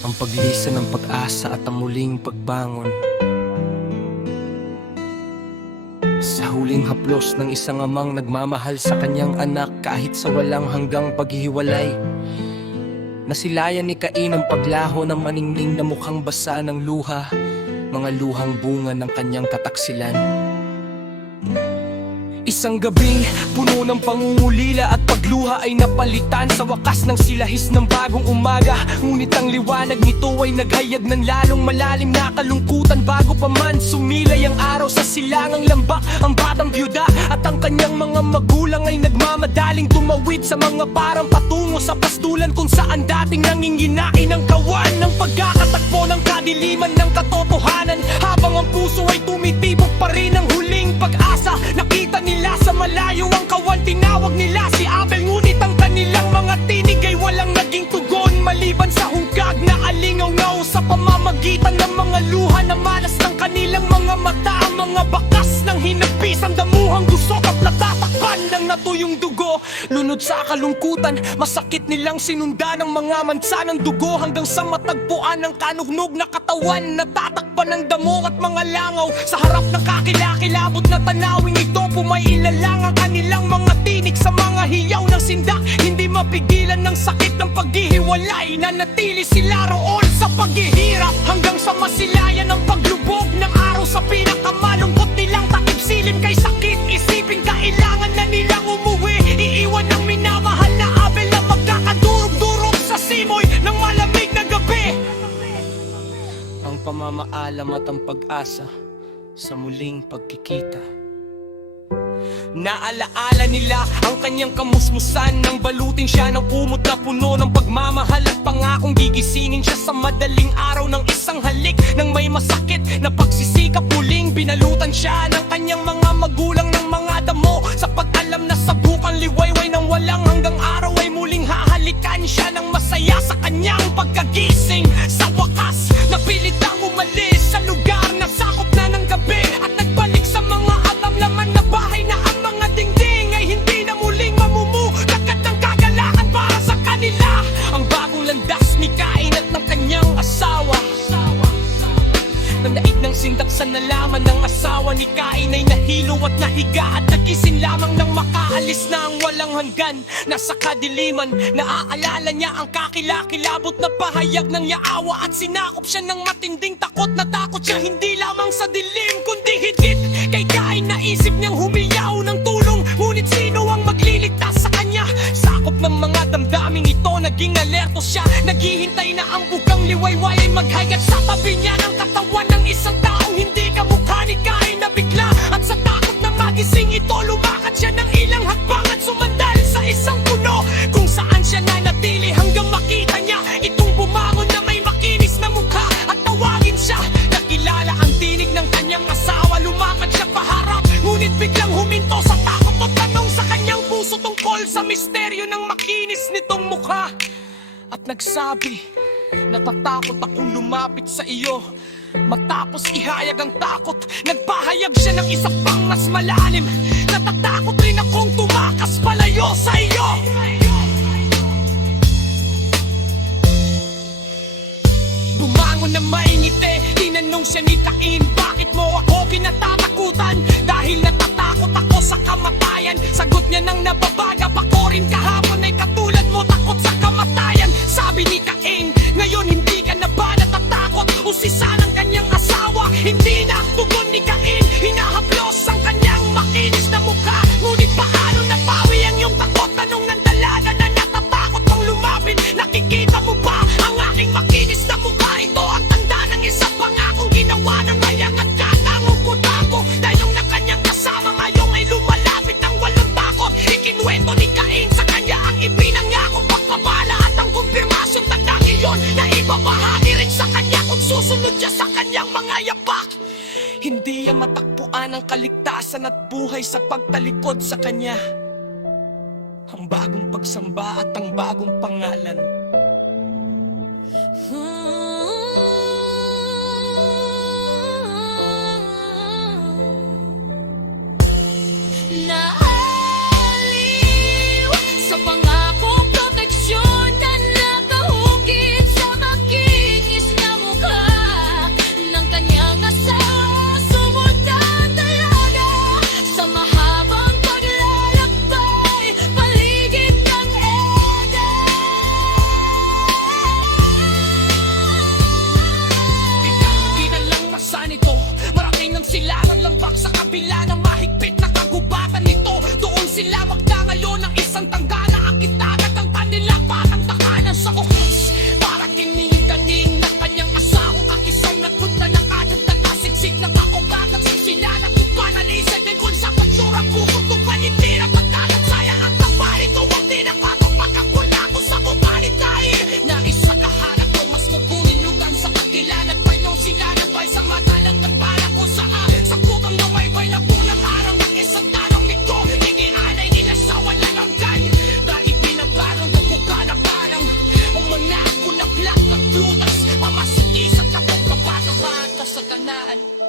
Ang paglisa ng pag-asa at ang muling pagbangon sa huling haplos ng isang amang nagmamahal sa kanyang anak kahit sa walang hanggang paghihiwalay. Nasilayan ni Cain ang paglaho ng maningning na mukhang basa ng luha, mga luhang bunga ng kanyang kataksilan. Isang gabing puno ng pangungulila at pagluha ay napalitan sa wakas ng silahis ng bagong umaga. Ngunit ang liwanag nito ay naghayag ng lalong malalim na kalungkutan. Bago pa man sumilay ang araw sa silangang lambak, ang batang byuda at ang kanyang mga magulang ay nagmamadaling tumawid sa mga parang patungo sa pastulan kung saan dating nanginginain ang kawan ng pagkakatagpo ng kadiliman ng katotohanan. Habang ang puso ay tumitibok pa rin ang huling pag-asa, nakita nila sa malayo ang kawan, tinawag nila si Abel. Ngunit ang kanilang mga tinig ay walang naging tugon, maliban sa hungkag na alingaw-ngaw sa pamamagitan ng mga luha na malas ng kanilang mga mata. Ang mga bakas ng hinagpis, ang damuhang gusok at natatakpan ng natuyong dugo. Lunod sa kalungkutan, masakit nilang sinunda ng mga mansa ng dugo, hanggang sa matagpuan ng kanugnog na katawan. Natatakpan ng damo at mga langaw sa harap ng kakilakilabot na tanawing ito. Pumailalang ang kanilang mga tinig sa mga hiyaw ng sindak. Hindi mapigilan ng sakit ng paghihiwalay, nanatili sila roon sa paghihirap hanggang sa masilayan ng paglubog ng araw sa pinakamalungkot nilang takip silim. Kay sakit isipin, kailangan na nilang umuwi, iiwan ang minamahal na Abel na magkakadurog-durog sa simoy ng malamig na gabi. Ang pamamaalam at ang pag-asa sa muling pagkikita. Naalaala nila ang kanyang kamusmusan nang balutin siya ng kumot na puno ng pagmamahal at pangakong gigisingin siya sa madaling araw ng isang halik. Nang may masakit na pagsisikap, muling binalutan siya ng kanyang mga magulang ng mga damo, sa pag-alam na sa bukang liwayway ng walang hanggang araw ay muling hahalikan siya ng masaya sa kanyang pagkagising. Sa wakas, napilit ang umalis sa lugar na sakop na ng gabi at nagbalik sa mga alam laman na bahay na ang mga dingding ay hindi na muling mamumulakat ng kagalakan para sa kanila. Ang bagong landas ni Cain at ng kanyang asawa, nang daig ng sindak sa nalaman ng asawa ni Cain ay nahilo at nahiga at nagising lamang nang makaalis na ang walang hanggan. Nasa kadiliman, naaalala niya ang kakilakilabot na pahayag ng yaawa at sinakop siya ng matinding takot. Natakot siya hindi lamang sa dilim kundi higit kay Cain. Naisip niyang humiyaw ng tulong, ngunit sino ang magliligtas sa kanya? Sakop ng mga damdaming ito, naging alerto siya. Naghihintay na ang bukang liwayway ay maghagat sa tabi niya ng katawan ng isang taong hindi kamukha ni Cain na bigla. At sa takot na magising ito, lumakad siya ng ilang hakbang at sumandal sa isang puno kung saan siya nanatili hanggang makita niya itong bumangon na may makinis na mukha at tawagin siya. Nakilala ang tinig ng kanyang asawa, lumakad siya paharap, ngunit biglang huminto sa takot at tanong sa kanyang puso tungkol sa misteryo ng makinis nitong mukha. At nagsabi, natatakot akong lumapit sa iyo. Matapos ihayag ang takot, nagpahayag siya ng isa pang mas malalim. Natatakot rin akong tumakas palayo sa iyo. Bumangon na may ngiti, tinanong siya ni Cain, bakit mo ako kinatatakutan? Dahil natatakot ako sa kamatayan. Sagot niya nang nababaga, ako rin kahapon ay katulad mo, takot sa kamatayan. Sabi ni Cain, ngayon hindi ka na ba natatakot? Usisa ng kanyang asawa, hindi na. Tugon ni Cain, hinahaplos ang kanyang makinis na mukha. Ngunit paano napawi ang iyong takot? Tanong ng dalaga na natatakot pang lumapit. Nakikita mo ba ang aking makinis na mukha? Ito ang tanda ng isang pangakong ginawa ng hayang at katangong kutabo. Dayong na kanyang kasama ngayong ay lumalapit ng walang takot. Ikinuwento ni Cain sa kanya ang ipinangakong pagpapala at ang kumpirmasyong tandang iyon na ibabahagi rin sa kanya kung susunod siya sa kanyang mga yapak. Hindi niya matakpuan ang kaligtasan at buhay sa pagtalikod sa kanya. Ang bagong pagsamba at ang bagong pangalan. kabila ng mahigpit na kagubatan nito. Doon sila magdangayo ng isang tanggala. Akit agad ang kanila parang takalan sa ukos. Para kiniganin na kanyang asawang ang isang nagpunta ng anong tatasiksik ng kaugagat. Sila na kung panalisan din kung sa pagsura bukod ng palitira. Pagkalat saya ang kapari ko ang tinakatong makakula ko sa kumalit dahil na isa kahanap ko mas magpulinugan sa kakilan at palyong sila na bay sa mata ng tagpala ko sa kubang nawaybay na pulang araw ng isang tanong nito. Igianay nila sa walang hanggan dahil binabarang ng buka na parang ang mga bulaklak na plutas mamasitisan sa pagkabagahan kasaganan.